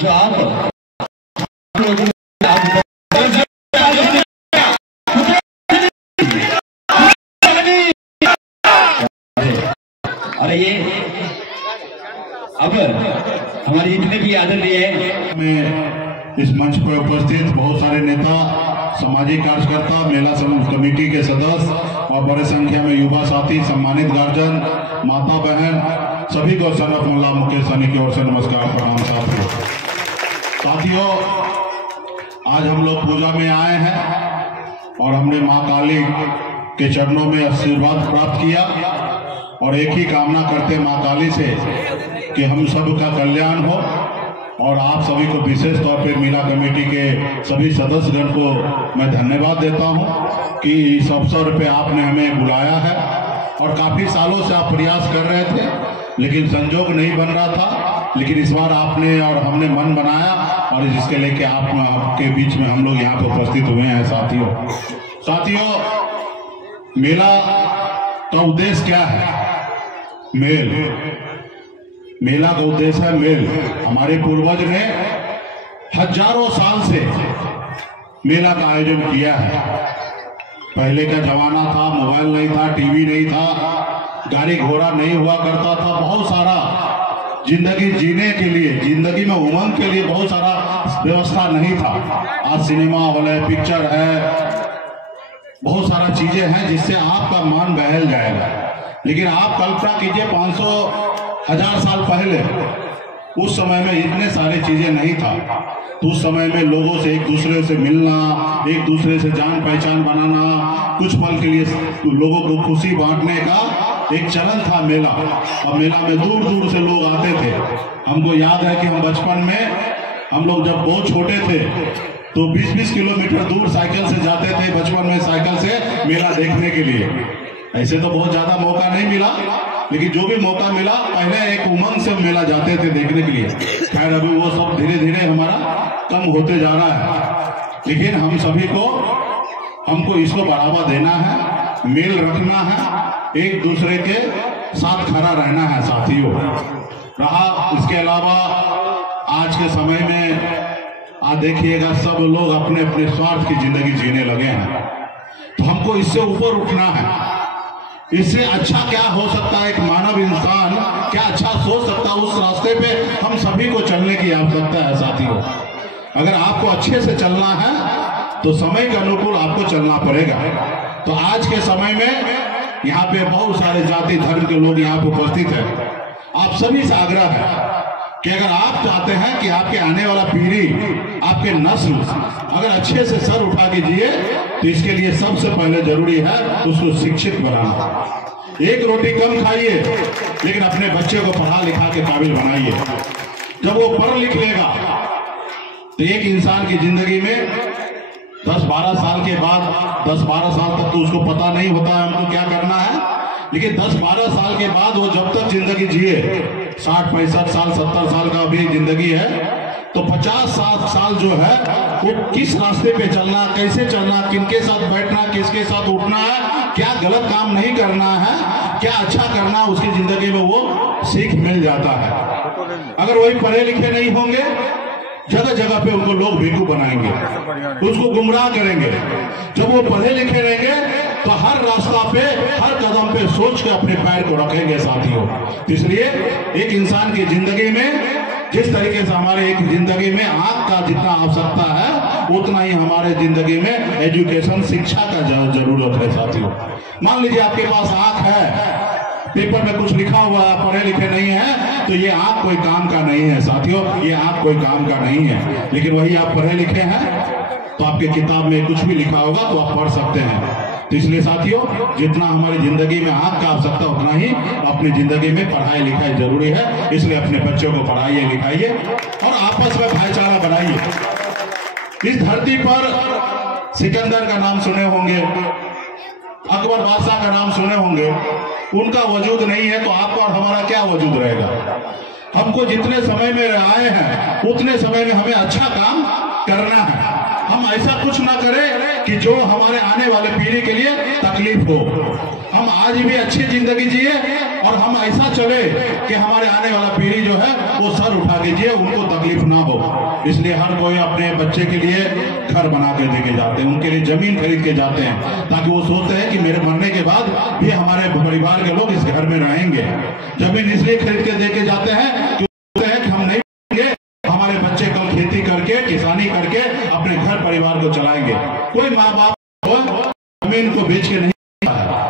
जो आप अरे ये अब हमारी जितने भी आदरणीय है में इस मंच पर उपस्थित बहुत सारे नेता, सामाजिक कार्यकर्ता, मेला कमेटी के सदस्य और बड़े संख्या में युवा साथी, सम्मानित गार्जियन, माता बहन, सभी को सनत मोहल्ला मुकेश सहनी की ओर से नमस्कार, प्रणाम। साथियों, आज हम लोग पूजा में आए हैं और हमने माँ काली के चरणों में आशीर्वाद प्राप्त किया और एक ही कामना करते माँ काली से कि हम सब का कल्याण हो। और आप सभी को विशेष तौर पे मेला कमेटी के सभी सदस्यगण को मैं धन्यवाद देता हूं कि इस अवसर पे आपने हमें बुलाया है और काफी सालों से आप प्रयास कर रहे थे लेकिन संजोग नहीं बन रहा था, लेकिन इस बार आपने और हमने मन बनाया और जिसके लेके आपके बीच में हम लोग यहाँ पे उपस्थित हुए हैं। साथियों, मेला का उद्देश्य क्या है? मेला का उद्देश्य है मेल। हमारे पूर्वज ने हजारों साल से मेला का आयोजन किया है। पहले का जमाना था, मोबाइल नहीं था, टीवी नहीं था, गाड़ी घोड़ा नहीं हुआ करता था, बहुत सारा जिंदगी जीने के लिए, जिंदगी में उमंग के लिए बहुत सारा व्यवस्था नहीं था। आज सिनेमा हॉल है, पिक्चर है, बहुत सारा चीजें हैं जिससे आपका मन बहल जाएगा। लेकिन आप कल्पना कीजिए 500-1000 साल पहले, उस समय में इतने सारे चीजें नहीं था। तो उस समय में लोगों से एक दूसरे से मिलना, एक दूसरे से जान पहचान बनाना, कुछ पल के लिए लोगों को खुशी बांटने का एक चलन था मेला। और मेला में दूर दूर से लोग आते थे। हमको याद है कि हम बचपन में, हम लोग जब बहुत छोटे थे तो 20-20 किलोमीटर दूर साइकिल से जाते थे, बचपन में साइकिल से मेला देखने के लिए। ऐसे तो बहुत ज्यादा मौका नहीं मिला, लेकिन जो भी मौका मिला पहले एक उमंग से मेला जाते थे देखने के लिए। खैर अभी वो सब धीरे धीरे हमारा कम होते जा रहा है, लेकिन हम सभी को, हमको इसको बढ़ावा देना है, मेल रखना है, एक दूसरे के साथ खड़ा रहना है। साथियों, रहा इसके अलावा आज के समय में आज देखिएगा सब लोग अपने अपने स्वार्थ की जिंदगी जीने लगे हैं। तो हमको इससे ऊपर उठना है। इससे अच्छा क्या हो सकता है? एक मानव इंसान क्या अच्छा सोच सकता है? उस रास्ते पे हम सभी को चलने की आवश्यकता है। साथियों, अगर आपको अच्छे से चलना है तो समय के अनुकूल आपको चलना पड़ेगा। तो आज के समय में यहाँ पे बहुत सारे जाति धर्म के लोग यहाँ पे उपस्थित हैं। आप सभी से आग्रह है कि अगर आप चाहते हैं कि आपके आने वाला पीढ़ी, आपके नस्ल अगर अच्छे से सर उठा के जिए, तो इसके लिए सबसे पहले जरूरी है उसको शिक्षित बनाना। एक रोटी कम खाइए, लेकिन अपने बच्चे को पढ़ा लिखा के काबिल बनाइए। जब वो पढ़ लिख लेगा तो एक इंसान की जिंदगी में 10-12 साल के बाद, 10-12 साल तक तो उसको पता नहीं होता है हमको क्या करना है, लेकिन 10-12 साल के बाद वो जब तक जिंदगी जिए, 60-65 साल, 70 साल का अभी जिंदगी है, तो 50 साल जो है वो किस रास्ते पे चलना, कैसे चलना, किनके साथ बैठना, किसके साथ उठना है, क्या गलत काम नहीं करना है, क्या अच्छा करना, उसकी जिंदगी में वो सीख मिल जाता है। अगर वही पढ़े लिखे नहीं होंगे, जगह जगह पे उनको लोग बेवकूफ बनाएंगे, उसको गुमराह करेंगे। जब वो पढ़े लिखे रहेंगे तो हर रास्ता पे, हर कदम पे सोच के अपने पैर को रखेंगे। साथियों, इसलिए एक इंसान की जिंदगी में जिस तरीके से हमारे एक जिंदगी में आंख का जितना आवश्यकता है, उतना ही हमारे जिंदगी में एजुकेशन, शिक्षा का जरूरत है। साथियों, मान लीजिए आपके पास आंख है, पेपर में कुछ लिखा हुआ है, पढ़े लिखे नहीं है, तो ये आंख कोई काम का नहीं है। साथियों, ये आंख कोई काम का नहीं है। लेकिन वही आप पढ़े लिखे हैं तो आपके किताब में कुछ भी लिखा होगा तो आप पढ़ सकते हैं। तो इसलिए साथियों, जितना हमारी जिंदगी में आंख का आवश्यकता उतना ही अपनी जिंदगी में पढ़ाई लिखाई जरूरी है। इसलिए अपने बच्चों को पढ़ाइए लिखाइए और आपस में भाईचारा बनाइए। इस धरती पर सिकंदर का नाम सुने होंगे, अकबर बादशाह का नाम सुने होंगे, उनका वजूद नहीं है तो आपका और हमारा क्या वजूद रहेगा? हमको जितने समय में आए हैं उतने समय में हमें अच्छा काम करना है। हम ऐसा कुछ ना करें कि जो हमारे आने वाले पीढ़ी के लिए तकलीफ हो। हम आज भी अच्छी जिंदगी जिए और हम ऐसा चले कि हमारे आने वाला पीढ़ी जो है वो सर उठा के जिए, उनको तकलीफ ना हो। इसलिए हर कोई अपने बच्चे के लिए घर बना के देके जाते हैं, उनके लिए जमीन खरीद के जाते हैं, ताकि वो सोचते हैं कि मेरे मरने के बाद भी हमारे परिवार के लोग इस घर में रहेंगे। जमीन इसलिए खरीद के देके जाते हैं कि हम नहीं रहेंगे, हमारे बच्चे कल खेती करके, किसानी करके अपने घर परिवार को चलाएंगे। कोई माँ बाप जमीन को बेच के नहीं,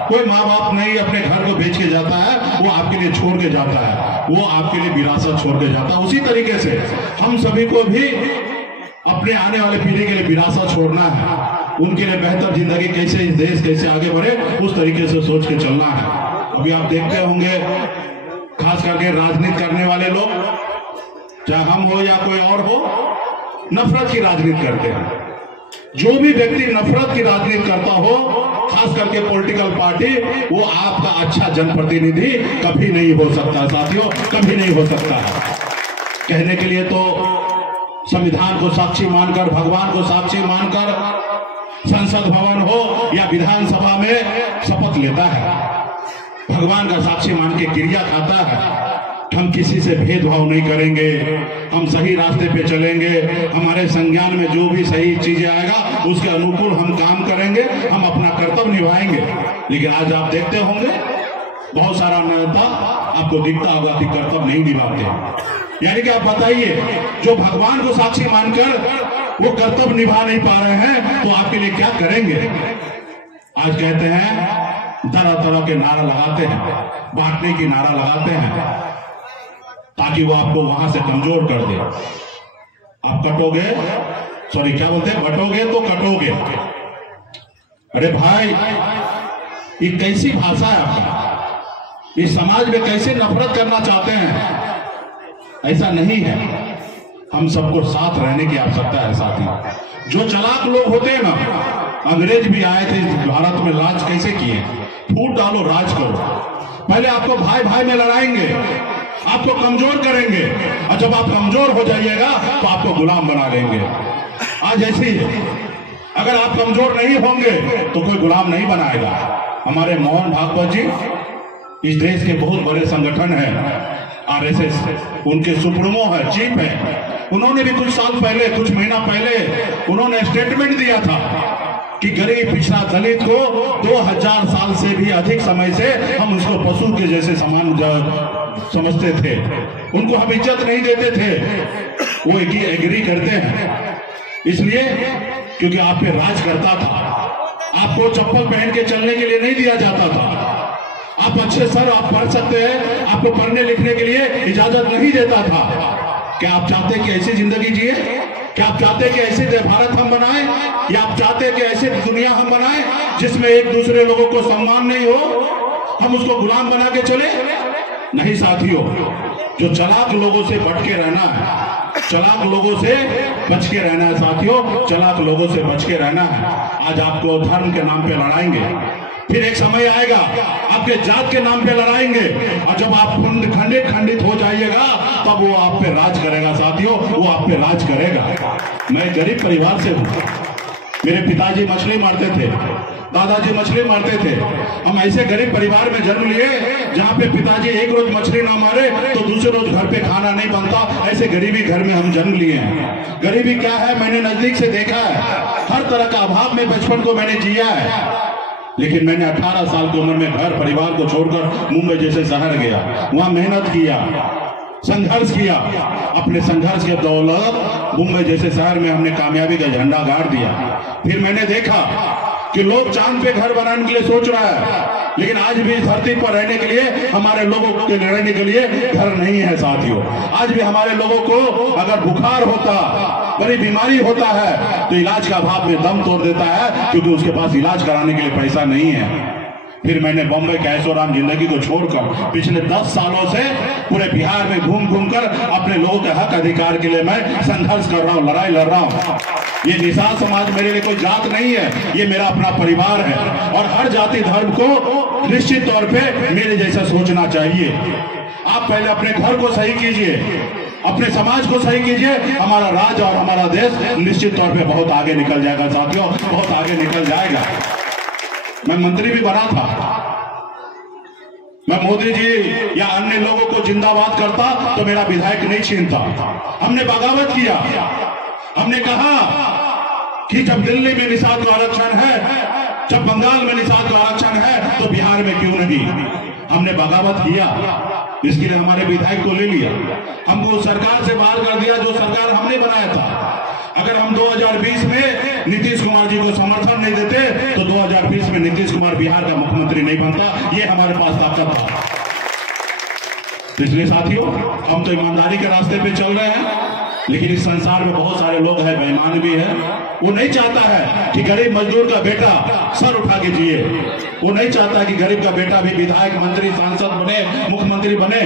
कोई माँ बाप नहीं अपने घर को बेच के जाता है, वो आपके लिए छोड़ के जाता है, वो आपके लिए विरासत छोड़ के जाता है। उसी तरीके से हम सभी को भी अपने आने वाले पीढ़ी के लिए विरासत छोड़ना है, उनके लिए बेहतर जिंदगी कैसे, इस देश कैसे आगे बढ़े, उस तरीके से सोच के चलना है। अभी आप देखते होंगे खास करके राजनीति करने वाले लोग, चाहे हम हो या कोई और हो, नफरत की राजनीति करते हैं। जो भी व्यक्ति नफरत की राजनीति करता हो, खास करके पॉलिटिकल पार्टी, वो आपका अच्छा जनप्रतिनिधि कभी नहीं हो सकता साथियों, कभी नहीं हो सकता है। कहने के लिए तो संविधान को साक्षी मानकर, भगवान को साक्षी मानकर संसद भवन हो या विधानसभा में शपथ लेता है, भगवान का साक्षी मान के क्रिया खाता है। हम किसी से भेदभाव नहीं करेंगे, हम सही रास्ते पे चलेंगे, हमारे संज्ञान में जो भी सही चीजें आएगा उसके अनुकूल हम काम करेंगे, हम अपना कर्तव्य निभाएंगे। लेकिन आज आप देखते होंगे बहुत सारा नेता आपको दिखता होगा कि कर्तव्य नहीं निभाते। यानी कि आप बताइए, जो भगवान को साक्षी मानकर वो कर्तव्य निभा नहीं पा रहे हैं, तो आपके लिए क्या करेंगे। आज कहते हैं तरह तरह के नारा लगाते हैं, बांटने की नारा लगाते हैं, ताकि वो आपको वहां से कमजोर कर दे। आप कटोगे, सॉरी क्या बोलते हैं, बटोगे तो कटोगे। अरे भाई, ये कैसी भाषा है आपका, इस समाज में कैसे नफरत करना चाहते हैं। ऐसा नहीं है, हम सबको साथ रहने की आवश्यकता है साथी। जो चालाक लोग होते हैं ना, अंग्रेज भी आए थे भारत में, राज कैसे किए, फूट डालो राज करो। पहले आपको भाई भाई में लड़ाएंगे, आपको कमजोर करेंगे, और जब आप कमजोर हो जाइएगा तो आपको गुलाम बना लेंगे। आज ऐसे ही अगर आप कमजोर नहीं होंगे तो कोई गुलाम नहीं बनाएगा। हमारे मोहन भागवत जी इस देश के बहुत बड़े संगठन है आरएसएस, उनके सुप्रीमो है, चीफ है। उन्होंने भी कुछ साल पहले, कुछ महीना पहले उन्होंने स्टेटमेंट दिया था कि गरीब पिछड़ा दलित को 2000 साल से भी अधिक समय से हम उसको पशु के जैसे समान समझते थे, उनको हम इज्जत नहीं देते थे। वो एग्री करते हैं इसलिए क्योंकि आप पे राज करता था, आपको चप्पल पहन के चलने के लिए नहीं दिया जाता था। आप अच्छे सर आप पढ़ सकते हैं, आपको पढ़ने लिखने के लिए इजाजत नहीं देता था। क्या आप चाहते हैं कि ऐसी जिंदगी जिए? क्या आप चाहते हैं कि ऐसे भारत हम बनाएं, या आप चाहते हैं कि ऐसे दुनिया हम बनाएं जिसमें एक दूसरे लोगों को सम्मान नहीं हो, हम उसको गुलाम बना के चले? नहीं साथियों, जो चालाक लोगों से बच के रहना है, चालाक लोगों से बच के रहना है साथियों, चालाक लोगों से बच के रहना है। आज आपको धर्म के नाम पे लड़ाएंगे, फिर एक समय आएगा आपके जात के नाम पे लड़ाएंगे, और जब आप खंडित हो जाइएगा तब वो आप पे राज करेगा साथियों, वो आप पे राज करेगा। मैं गरीब परिवार से हूँ, मेरे पिताजी मछली मारते थे, दादाजी मछली मारते थे। हम ऐसे गरीब परिवार में जन्म लिए जहाँ पे पिताजी एक रोज मछली ना मारे तो दूसरे रोज घर पे खाना नहीं बनता। ऐसे गरीबी घर में हम जन्म लिए हैं। गरीबी क्या है मैंने नजदीक से देखा है, हर तरह का अभाव में बचपन को मैंने जिया है। लेकिन मैंने 18 साल की उम्र में घर परिवार को छोड़कर मुंबई जैसे शहर गया, वहां मेहनत किया, संघर्ष किया। अपने संघर्ष के दौलत मुंबई जैसे शहर में हमने कामयाबी का झंडा गाड़ दिया। फिर मैंने देखा कि लोग चांद पे घर बनाने के लिए सोच रहा है, लेकिन आज भी धरती पर रहने के लिए हमारे लोगों के रहने के लिए घर नहीं है साथियों। आज भी हमारे लोगों को अगर बुखार होता, बड़ी बीमारी होता है तो इलाज का अभाव में दम तोड़ देता है, क्योंकि उसके पास इलाज कराने के लिए पैसा नहीं है। फिर मैंने बॉम्बे के ऐशोआराम जिंदगी को छोड़कर पिछले 10 सालों से पूरे बिहार में घूम घूम कर अपने लोगों के हक अधिकार के लिए मैं संघर्ष कर रहा हूँ, लड़ाई लड़ रहा हूँ। ये निषाद समाज मेरे लिए कोई जात नहीं है, ये मेरा अपना परिवार है, और हर जाति धर्म को निश्चित तौर पे मेरे जैसा सोचना चाहिए। आप पहले अपने घर को सही कीजिए, अपने समाज को सही कीजिए, हमारा राज्य और हमारा देश निश्चित तौर पे बहुत आगे निकल जाएगा साथियों, बहुत आगे निकल जाएगा। मैं मंत्री भी बना था, मैं मोदी जी या अन्य लोगों को जिंदाबाद करता तो मेरा विधायक नहीं छीनता। हमने बगावत किया, हमने कहा कि जब दिल्ली में निषाद का आरक्षण है, जब बंगाल में निषाद का आरक्षण है, तो बिहार में क्यों नहीं। हमने बगावत किया, इसके लिए हमारे विधायक को ले लिया, हमको उस सरकार से बाहर कर दिया जो सरकार हमने बनाया था। अगर हम 2020 में नीतीश कुमार जी को समर्थन नहीं देते तो 2020 में नीतीश कुमार बिहार का मुख्यमंत्री नहीं बनता। ये हमारे पास ताकत था। इसलिए साथियों, हम तो ईमानदारी के रास्ते पे चल रहे हैं, लेकिन इस संसार में बहुत सारे लोग हैं, बेईमान भी हैं। वो नहीं चाहता है कि गरीब मजदूर का बेटा सर उठा के जिए, वो नहीं चाहता कि गरीब का बेटा भी विधायक, मंत्री, सांसद बने, मुख्यमंत्री बने,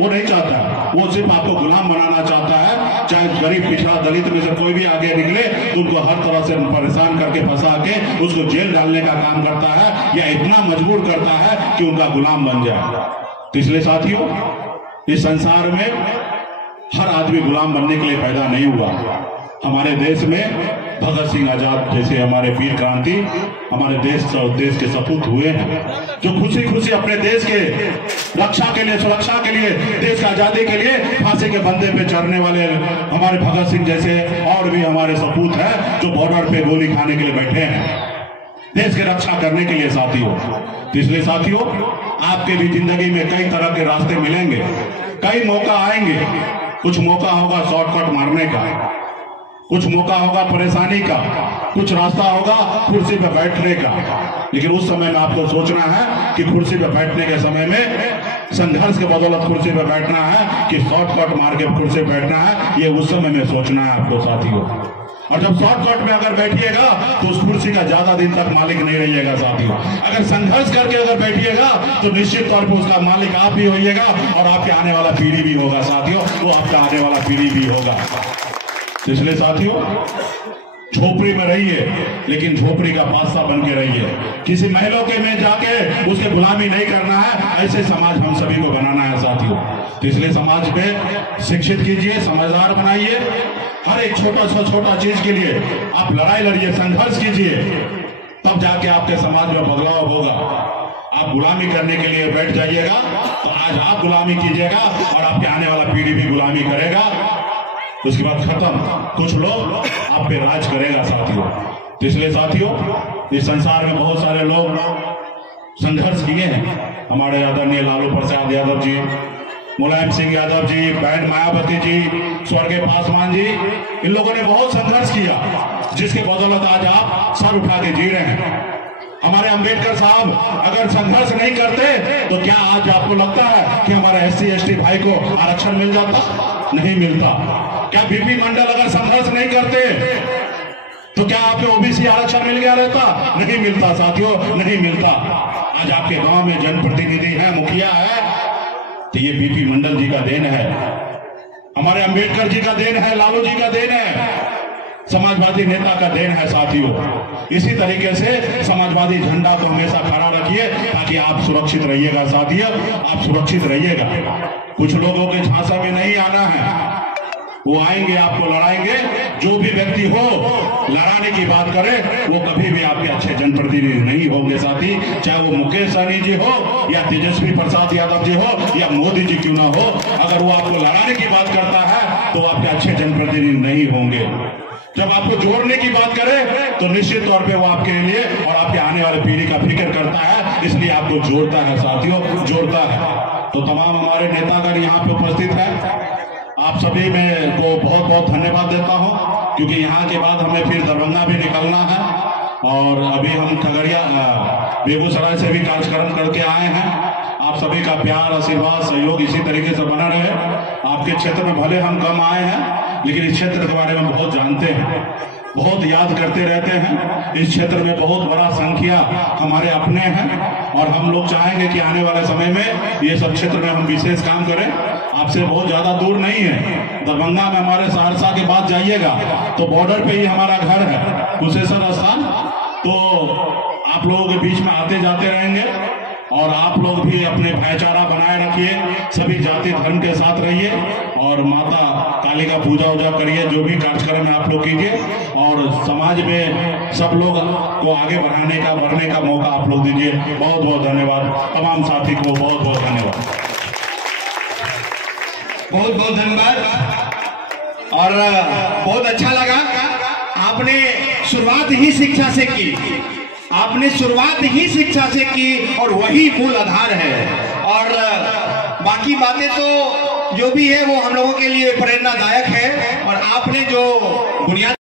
वो नहीं चाहता। वो सिर्फ आपको गुलाम बनाना चाहता है। चाहे गरीब, पिछड़ा, दलित में से कोई भी आगे निकले तो उनको हर तरह से परेशान करके फंसा के उसको जेल डालने का काम करता है, या इतना मजबूर करता है कि उनका गुलाम बन जाए। तो इसलिए साथियों, इस संसार में हर आदमी गुलाम बनने के लिए पैदा नहीं हुआ। हमारे देश में भगत सिंह, आजाद जैसे हमारे वीर क्रांति हमारे देश के सपूत हुए हैं, जो खुशी खुशी अपने देश के रक्षा के लिए, सुरक्षा के लिए, देश की आजादी के लिए फांसी के बंधे पे चढ़ने वाले हमारे भगत सिंह जैसे और भी हमारे सपूत हैं, जो बॉर्डर पे गोली खाने के लिए बैठे हैं, देश की रक्षा करने के लिए साथियों। तो इसलिए साथियों, आपके भी जिंदगी में कई तरह के रास्ते मिलेंगे, कई मौका आएंगे। कुछ मौका होगा शॉर्टकट मारने का, कुछ मौका होगा परेशानी का, कुछ रास्ता होगा कुर्सी पे बैठने का। लेकिन उस समय में आपको सोचना है कि कुर्सी पे बैठने के समय में संघर्ष के बदौलत कुर्सी पे बैठना है कि शॉर्टकट मार के कुर्सी पे बैठना है, ये उस समय में सोचना है आपको साथियों। और जब शॉर्टकट में अगर बैठिएगा तो उस कुर्सी का ज्यादा दिन तक मालिक नहीं रहिएगा साथियों। अगर संघर्ष करके अगर बैठिएगा तो निश्चित तौर पर उसका मालिक आप ही होइएगा, और आपके आने वाला पीढ़ी भी होगा साथियों, वो आपका आने वाला पीढ़ी भी होगा। इसलिए साथियों, झोपड़ी में रहिए, लेकिन झोपड़ी का बादशाह बन के रहिए। किसी महलों के में जाके उसके गुलामी नहीं करना है। ऐसे समाज हम सभी को बनाना है साथियों। तो इसलिए समाज पे शिक्षित कीजिए, समझदार बनाइए। हर एक छोटा चीज के लिए आप लड़ाई लड़िए, संघर्ष कीजिए, तब जाके आपके समाज में बदलाव होगा। आप गुलामी करने के लिए बैठ जाइएगा तो आज आप गुलामी कीजिएगा और आपके आने वाला पीढ़ी भी गुलामी करेगा। उसके बाद खत्म, कुछ लोग आप पे राज करेगा साथियों। तो इसलिए साथियों, इस संसार में बहुत सारे लोग संघर्ष किए हैं। हमारे आदरणीय लालू प्रसाद यादव जी, मुलायम सिंह यादव जी, बहन मायावती जी, स्वर्गीय पासवान जी, इन लोगों ने बहुत संघर्ष किया, जिसके बदौलत आज आप सर उठा के जी रहे हैं। हमारे अंबेडकर साहब अगर संघर्ष नहीं करते तो क्या आज आपको लगता है कि हमारे SC ST भाई को आरक्षण मिल जाता? नहीं मिलता। क्या BP मंडल अगर संघर्ष नहीं करते तो क्या आपको OBC आरक्षण मिल गया रहता? नहीं मिलता साथियों, नहीं मिलता। आज आपके गांव में जनप्रतिनिधि है, मुखिया है, तो ये BP मंडल जी का देन है, हमारे अंबेडकर जी का देन है, लालू जी का देन है, समाजवादी नेता का देन है साथियों। इसी तरीके से समाजवादी झंडा को हमेशा खड़ा रखिए ताकि आप सुरक्षित रहिएगा साथियों, आप सुरक्षित रहिएगा। कुछ लोगों के झांसा में नहीं आना है, वो आएंगे, आपको लड़ाएंगे। जो भी व्यक्ति हो लड़ाने की बात करे वो कभी भी आपके अच्छे जनप्रतिनिधि नहीं होंगे साथी, चाहे वो मुकेश सहनी जी हो या तेजस्वी प्रसाद यादव जी हो या मोदी जी क्यों ना हो। अगर वो आपको लड़ाने की बात करता है तो आपके अच्छे जनप्रतिनिधि नहीं होंगे। जब आपको जोड़ने की बात करे तो निश्चित तौर पे वो आपके लिए और आपके आने वाले पीढ़ी का फिक्र करता है, इसलिए आपको जोड़ता है साथियों, जोड़ता है। तो तमाम हमारे नेतागण यहाँ पे उपस्थित है, आप सभी में को बहुत बहुत धन्यवाद देता हूं, क्योंकि यहाँ के बाद हमें फिर दरभंगा भी निकलना है और अभी हम खगड़िया, बेगूसराय से भी कार्यक्रम करके आए हैं। आप सभी का प्यार, आशीर्वाद, सहयोग इसी तरीके से बना रहे। आपके क्षेत्र में भले हम कम आए हैं, लेकिन इस क्षेत्र के बारे में बहुत जानते हैं, बहुत याद करते रहते हैं। इस क्षेत्र में बहुत बड़ा संख्या हमारे अपने हैं और हम लोग चाहेंगे कि आने वाले समय में ये सब क्षेत्र में हम विशेष काम करें। आपसे बहुत ज्यादा दूर नहीं है, दरभंगा में हमारे सहरसा के बाद जाइएगा तो बॉर्डर पे ही हमारा घर है, कुशेश्वर स्थान। तो आप लोगों के बीच में आते जाते रहेंगे और आप लोग भी अपने भाईचारा बनाए रखिए, सभी जाति धर्म के साथ रहिए और माता काली का पूजा वूजा करिए, जो भी कार्यक्रम है आप लोग कीजिए और समाज में सब लोग को आगे बढ़ने का मौका आप लोग दीजिए। बहुत बहुत धन्यवाद, तमाम साथी को बहुत बहुत धन्यवाद। बहुत बहुत धन्यवाद और बहुत अच्छा लगा। आपने शुरुआत ही शिक्षा से की, आपने शुरुआत ही शिक्षा से की और वही मूल आधार है और बाकी बातें तो जो भी है वो हम लोगों के लिए प्रेरणादायक है और आपने जो बुनियाद